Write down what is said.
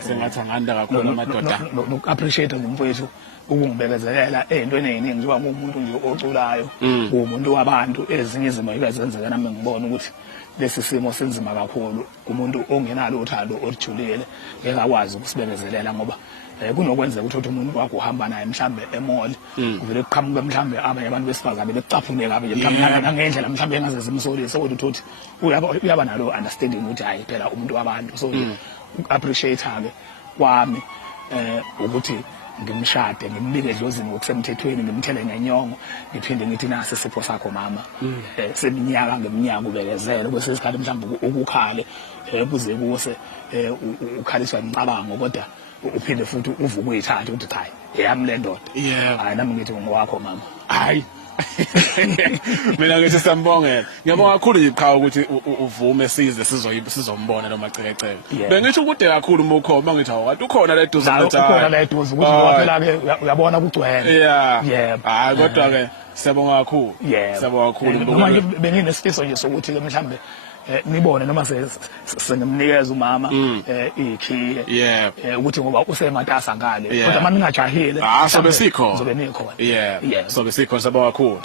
sengathi anganda kakhulu amadoda noku-appreciate ngumfowethu ukungibekezelela ey'ntweni ey'ningi njengoba ngumuntu nje oculayo ngumuntu wabantu ezinye izimo yibe zenzeka nami ngibona ukuthi lesi simo senzima kakhulu kumuntu ongenalo uthando olujulile ngeke akwazi ukusibekezelela ngoba kunokwenzeka ukuthi umuntu wakho uhamba naye mhlambe emall kuvele kuqhamuke mhlambe abanye abantu besifazane becaphune kabi nje mhlambe ngendlela mhlambe engaze zimsolise kodwa uthi uyaba nalo understanding ukuthi hayi phela umuntu wabantu so appreciate ke kwami ukuthi ngimshade ngimbike edlozini ngokusemthethweni ngimthele ngenyongo ngiphinde ngithi nasi isipho sakho mama seminyaka ngeminyaka ubekezele bese isikhathi mhlawumbe ukukhale kuze kuse ukhaliswa imicabango kodwa uphinde futhi uvuke uyithathe uthi cha eyami le ndoda hayi nami ngithi ngowakho mama hayi mina ngithi sambongela ngiyabonga kakhulu nje cha ukuthi uvume size sizombona noma cekeceke bengisho ukude kakhulu uma ukhoma ngithi awukanti ukhona la eduze ukhona la eduze ukuthi waphela ke uyabona kugcwele yebo hayi kodwa ke siyabonga kakhulu siyabonga kakhulu manje benginesifiso nje sokuthi ke mhlambe nibone noma sengimnikeza umama ikhiye ukuthi ngoba usematasa ngale kodwa manje ngajahile sobe sikho sobe nikhona sobe sikho sabonga kakhulu.